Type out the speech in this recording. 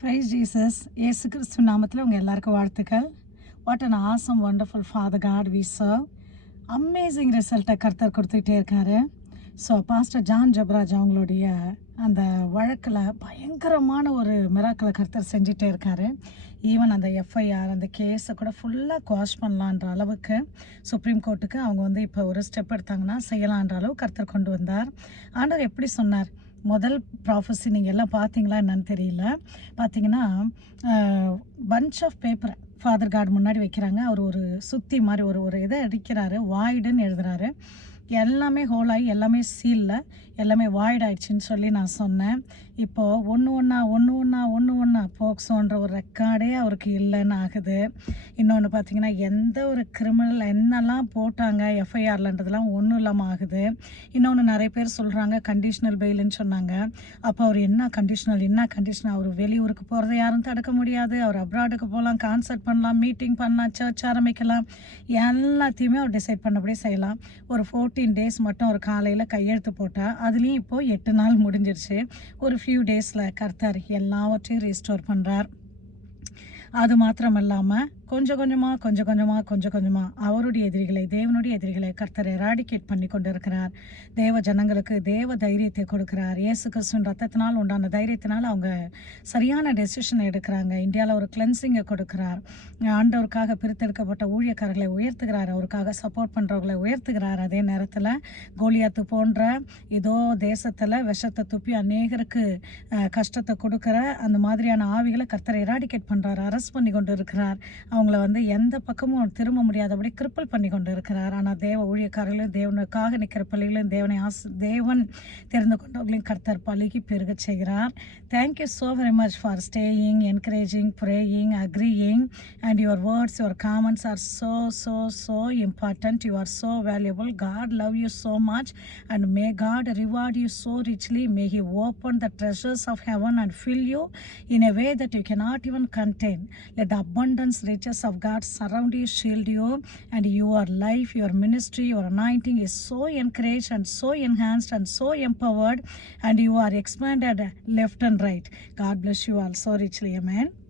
Price Jesus ஏசு கிறிஸ்து நாமத்தில் உங்கள் எல்லாருக்கும் வாழ்த்துக்கள் what an awesome wonderful Father God we serve amazing ரிசல்ட்டை கர்த்தர் கொடுத்துக்கிட்டே இருக்காரு ஸோ பாஸ்டர் ஜான் ஜப்ராஜ் அவங்களுடைய அந்த வழக்கில் பயங்கரமான ஒரு மிராக்களை கர்த்தர் செஞ்சிட்டே இருக்காரு ஈவன் அந்த எஃப்ஐஆர் அந்த கேஸை கூட ஃபுல்லாக குவாஷ் பண்ணலான்ற அளவுக்கு சுப்ரீம் கோர்ட்டுக்கு அவங்க வந்து இப்போ ஒரு ஸ்டெப் எடுத்தாங்கன்னா செய்யலான்ற அளவு கர்த்தர் கொண்டு வந்தார் ஆண்டவர் எப்படி சொன்னார் முதல் ப்ராஃபஸி நீங்கள் எல்லாம் பார்த்தீங்களா என்னன்னு தெரியல. பார்த்தீங்கன்னா bunch of paper Father card முன்னாடி வைக்கிறாங்க. அவர் ஒரு சுத்தி மாதிரி ஒரு ஒரு இதை அடிக்கிறாரு. வாய்டுன்னு எழுதுறாரு. எல்லாமே ஹோலாகி எல்லாமே சீலில் எல்லாமே வாய்ட் ஆயிடுச்சுன்னு சொல்லி நான் சொன்னேன். இப்போது ஒன்று ஒன்றா ஒன்று ஒன்றா ஒன்று ஒன்றா போக்சோன்ற ஒரு ரெக்கார்டே அவருக்கு இல்லைன்னு ஆகுது. இன்னொன்று பார்த்தீங்கன்னா எந்த ஒரு கிரிமினல் என்னெல்லாம் போட்டாங்க எஃப்ஐஆர்லன்றதெல்லாம் ஒன்றும் இல்லாமல் ஆகுது. இன்னொன்று நிறைய பேர் சொல்கிறாங்க கண்டிஷனல் பெயிலுன்னு சொன்னாங்க. அப்போ அவர் என்ன கண்டிஷனல் என்ன கண்டிஷனல் அவர் வெளியூருக்கு போகிறத யாரும் தடுக்க முடியாது. அவர் அப்ராடுக்கு போகலாம் கான்சர்ட் பண்ணலாம் மீட்டிங் பண்ணலாம் சர்ச் ஆரம்பிக்கலாம். எல்லாத்தையுமே அவர் டிசைட் பண்ணபடி செய்யலாம். ஒரு ஃபோர்டீன் டேஸ் மட்டும் ஒரு காலையில் கையெழுத்து போட்டால் அதுலேயும் இப்போது எட்டு நாள் முடிஞ்சிருச்சு. ஒரு ஃபியூ டேஸில் கர்த்தர் எல்லாவற்றையும் ரீஸ்டோர் பண்ணுறார் அது மாத்திரம் இல்லாமல் கொஞ்சம் கொஞ்சமாக கொஞ்சம் கொஞ்சமாக கொஞ்சம் கொஞ்சமாக அவருடைய எதிரிகளை தேவனுடைய எதிரிகளை கர்த்தர் எராடிகேட் பண்ணி கொண்டு இருக்கிறார் தேவ ஜனங்களுக்கு தேவ தைரியத்தை கொடுக்கிறார். இயேசு கிறிஸ்துவின் ரத்தத்தினால் உண்டான தைரியத்தினால் அவங்க சரியான டெசிஷனை எடுக்கிறாங்க. இந்தியாவில் ஒரு கிளென்சிங்கை கொடுக்கிறார். ஆண்டவருக்காக பிரித்தெடுக்கப்பட்ட ஊழியக்காரர்களை உயர்த்துகிறார். அவருக்காக சப்போர்ட் பண்ணுறவர்களை உயர்த்துகிறார். அதே நேரத்தில் கோலியாத்து போன்ற இதோ தேசத்தில் விஷத்தை துப்பி அநேகருக்கு கஷ்டத்தை கொடுக்குற அந்த மாதிரியான ஆவிகளை கர்த்தரை எராடிகேட் பண்ணுறார் அரெஸ்ட் பண்ணி கொண்டு இருக்கிறார் அவங்கள வந்து எந்த பக்கமும் திரும்ப முடியாதபடி கிரிப்பல் பண்ணி கொண்டு இருக்கிறார் ஆனால் தேவ ஊழியக்காரர்களும் தேவனுக்காக நிற்கிற பள்ளிகளும் தேவனை ஆஸ் தேவன் தெரிந்து கொண்டவர்களையும் கர்த்தர் பழகி பெருக செய்கிறார். Thank you so very much for staying encouraging praying agreeing and your words your comments are so so so important you are so valuable God love you so much and may God reward you so richly may he open the treasures of heaven and fill you in way that you can not even contain let abundance rich riches of God surround you, shield you, and your life, your ministry, your anointing is so encouraged and so enhanced and so empowered, and you are expanded left and right. God bless you all so richly. Amen.